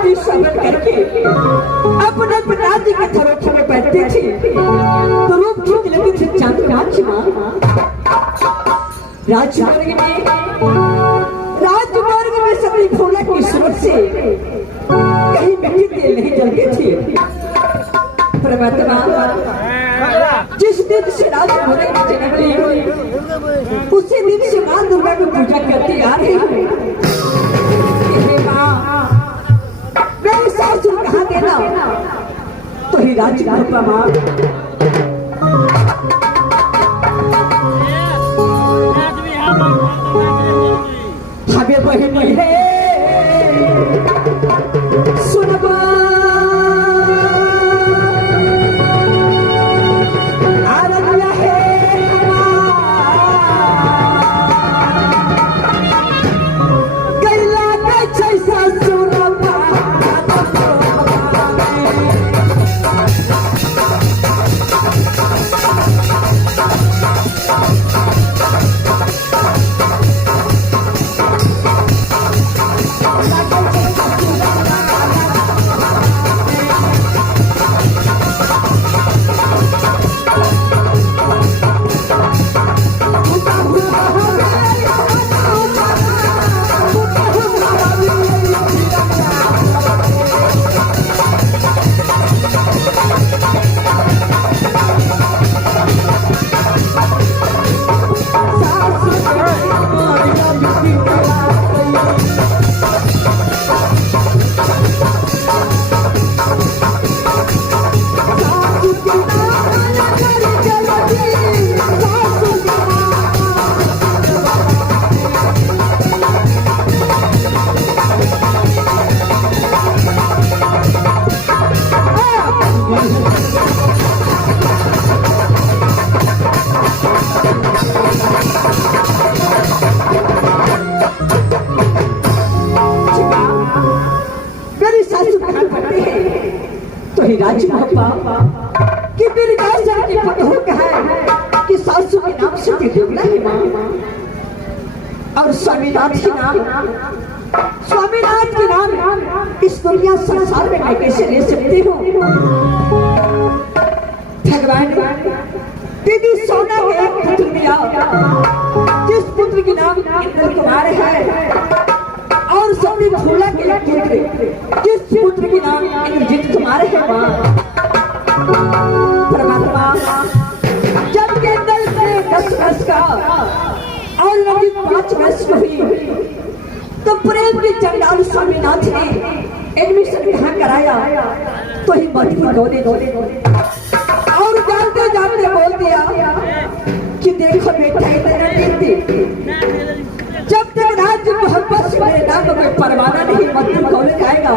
पति सबर करके अपने पिताजी के धरोहर में बैठती थी तो रूप खींच लेती थी चांद की माँ। राजमार्ग में सभी भोला की सूरत से कहीं मिट्टी तेल नहीं जलती थी। परमात्मा जिस दिन से राजमार्ग की जन्म ली उसी दिन से मां दुर्गा की पूजा करती आ रही हूँ। मैं सासुर कहाँ देना तो ही राजमार्ग माँ हमें बहनी है सुनबा आरतिया है गैला के छैसा सुनबा कि मेरी गाजर की पतोह कहा कि सासू के नाम से दुर्गा है मां और स्वामीनाथ के नाम इस दुनिया संसार में मैं कैसे ले सकती हूँ। भगवान दीदी सोना के एक पुत्र दिया जिस पुत्र के नाम इंद्र कुमार है और सभी भोला के एक पुत्र जिस पुत्र के नाम इंद्रजीत कुमार है मां। परमात्मा जब के दल से 10 वर्ष का और लगी 5 वर्ष हुई तो प्रेम के चंडाल स्वामीनाथ ने एडमिशन कहाँ कराया तो ही मधुर रोने और जानते जानते बोल दिया कि देखो बेटा इतना गिनती जब तक राज्य मोहब्बत से मेरे नाम में परवाना नहीं मधुर कॉलेज आएगा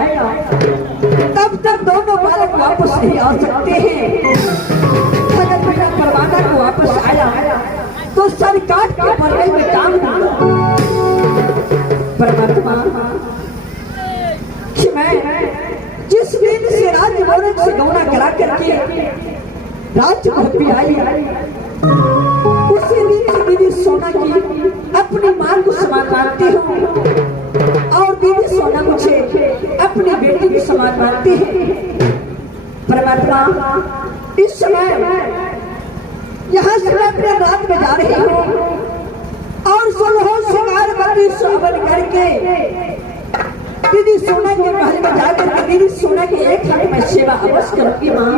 तब तक दोनों बालक वापस नहीं आ सकते हैं। अगर मेरा परवाना को वापस आया तो सर काट के मरने में काम दूंगा। परमात्मा कि मैं जिस दिन से राज्य भवन से गौना करा करके राज्य भवन आई उसी दिन से दीदी सोना की अपनी मां को समान मानती हूँ और दीदी सोना मुझे अपनी बेटी के समान मानती है। परमात्मा इस समय यहाँ से मैं अपने रात में जा रही हूँ और सुलहो सिंगार बंदी सोबन करके दीदी सोना के महल में जाकर के दीदी सोना की एक हाथ में सेवा अवश्य करूंगी मां।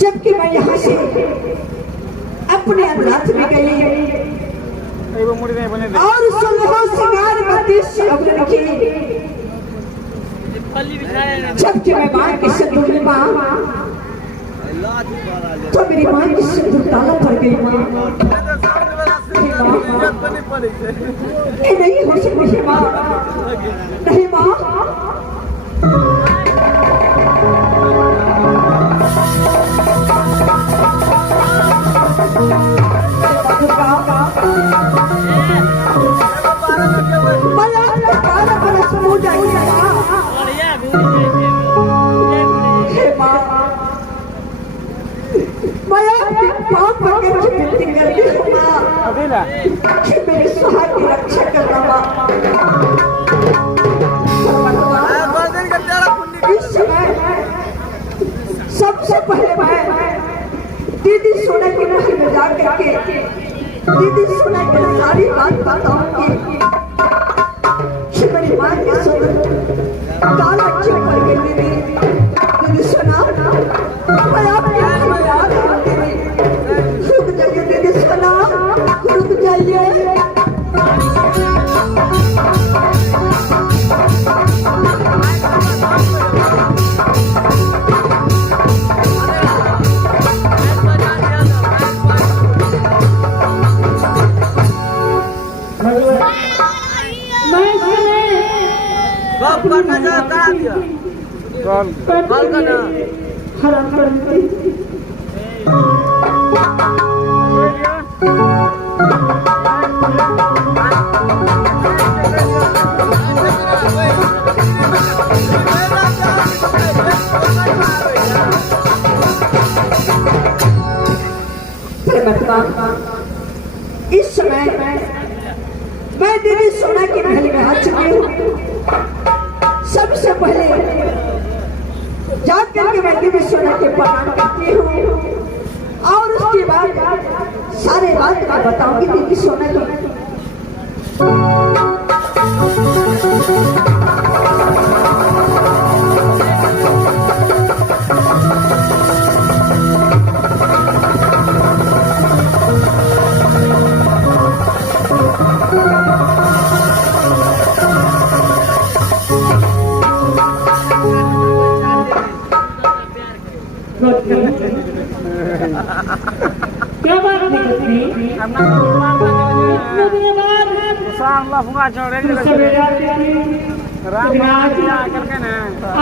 जबकि मैं यहाँ से अपने अनुराध में गई और सुलहो सिंगार बत्तीस अवरण की, जबकि मैं माँ की सिंदूर में माँ तो मेरी माँ की सिंदूर ताला पड़ गई माँ। ये नहीं हो सकती माँ, नहीं माँ। मेरे सुहाग की रक्षा करना इस समय सबसे पहले मैं दीदी सोना की महल में जा करके दीदी सोना की सारी बात बताऊंगी कि मेरी माँ की सुंदर काला क्यों पड़ गई। दीदी सोना मैं आपके रुक जाइए, दीदी सोना रुक जाइए। कॉल करना हराम कर इस समय मैं दीदी सोना की महल में आ चुकी हूँ। सबसे पहले जाकर के मैं दीदी सोना के प्रणाम करती हूँ और उसके बाद सारे बात मैं बताऊंगी दीदी सोना की। क्या बात निकलती इतने दिनों बाद सवेरा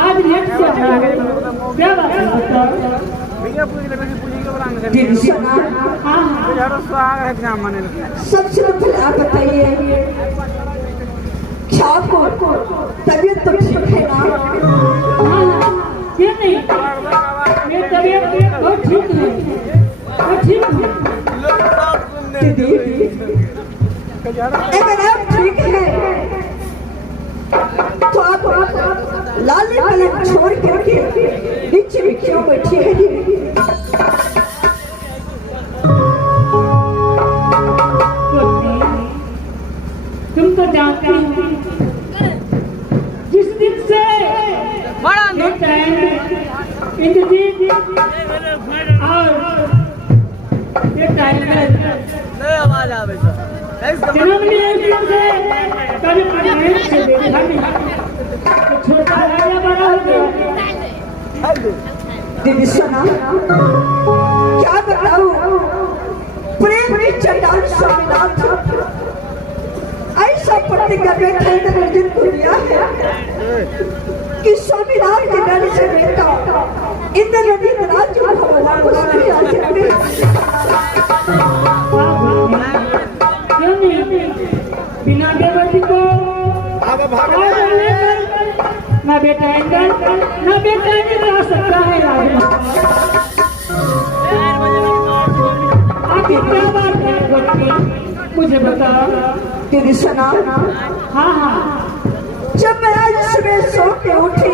आज लेट से क्या बात है सबसे पहले आप बताइए क्या आपको तबीयत तो ठीक है ना? क्यों नहीं, मेरी तबीयत बहुत ठीक है, मैं ठीक हूँ। दीदी अगर आप ठीक है तो आप लाली पलंग छोड़ करके नीचे में क्यों बैठी है दीदी? तुम तो जानती हो जिस दिन से इंद्रजीत और ये टाइगर जन्म लिए उस दिन से कभी प्रेम से देखा नहीं, तो छोटा राजा बड़ा हो गया। दीदी सुना क्या बताऊं, प्रेम की चट्टान स्वामीनाथ ऐसा प्रतिज्ञा बैठे जिनको दिया है कि स्वामीनाथ के डर से बेटा इंद्रजीत राज्य को वापस नहीं आ सकते। क्यों नहीं, बिना देवती को ना बेटा इंद्र ना बेटा इंद्र आ सकता है। आखिर क्या बात है गोपी, मुझे बताओ। दीदी सुना, हाँ हाँ, जब मैं आज सुबह सो के उठी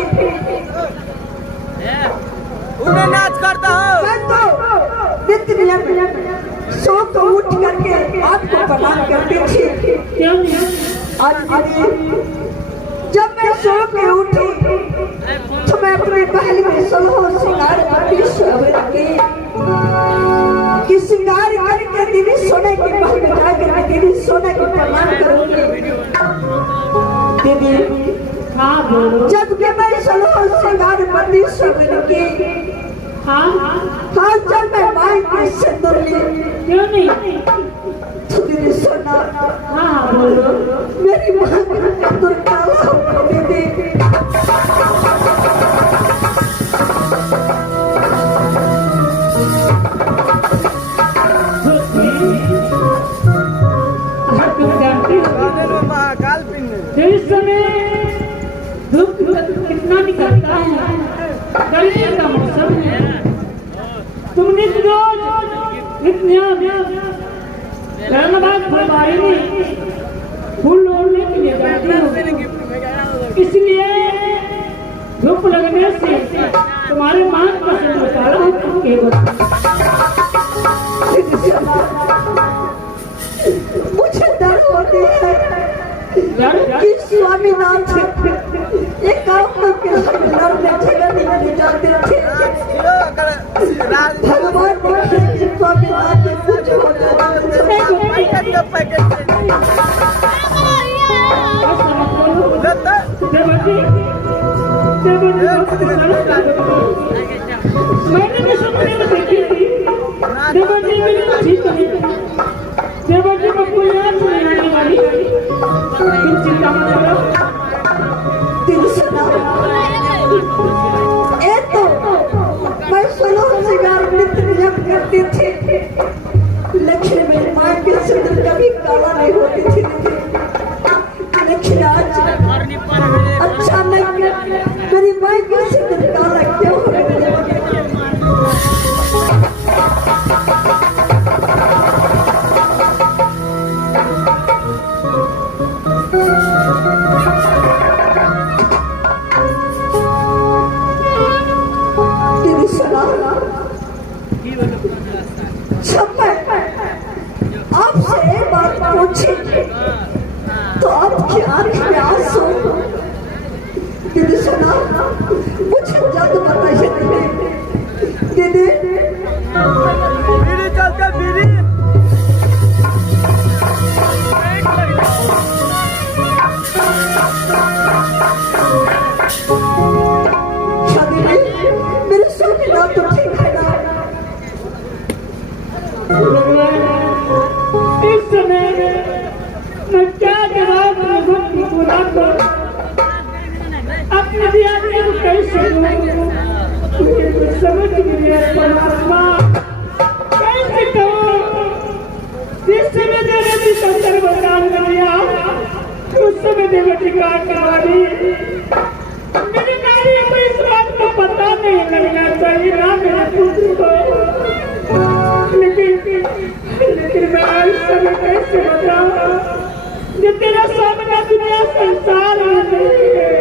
उन्हें नाच करता हूँ मैं तो नित्य नियम सो को उठ करके आपको प्रणाम करती थी। क्यों नहीं, आज दीदी जब मैं सो के उठी तो मैं अपने पहल में सलहो श्रृंगार की श्रृंगार करके दीदी सोने के महल में जाकर दीदी सोने को प्रणाम करूंगी। दीदी हाँ बोलो। जब के मैं सलहो श्रृंगार बंदी सगन की हाँ हाँ जब मैं माई की सिंदूर ली क्यों नहीं, तो दीदी सुना हाँ बोलो। मेरी माँ का सिंदूर काला हो गया दीदी। तुम जानती हो जिस समय धूप कितना निकलता है, गर्मी का मौसम है, तुम नित रोज धन्यवाद फुलवारी में फूल तोड़ने के लिए जाती हो, इसलिए धूप लगने से तुम्हारे मांग का सिंदूर काला हो चुके हो। मुझे डर होती है कि स्वामीनाथ एक काम करके लड़ में जगह नहीं जाते थे। भगवान बोले कि स्वामीनाथ ने कुछ होना मैंने भी सपने में देखी थी देवती मेरी ठीक नहीं, देवती को कोई याद नहीं आने वाली, तुम चिंता मत करो। दिल सुना ये तो मैं सलो श्रृंगार नित्य नियम करती थी, लेकिन मेरी माँ की सिंदूर कभी काला नहीं होती थी। लेकिन आज अचानक मेरी माँ की सिंदूर काला क्यों हो गया? भगवान, इस समय मैं क्या जवाब भगवती को लाकर अपने दिया को कैसे दूं? मुझे कुछ समझ नहीं है परमात्मा, कैसे कहूं? जिस समय तेरे भी संतर बलिदान कर दिया, उस समय देव टिकाट करवा दी। मेरी नारी को इस बात को पता नहीं लगना चाहिए ना मेरे पुत्र को, लेकिन मैं इस समय कैसे बताऊं जो तेरा सामना दुनिया संसार में नहीं है।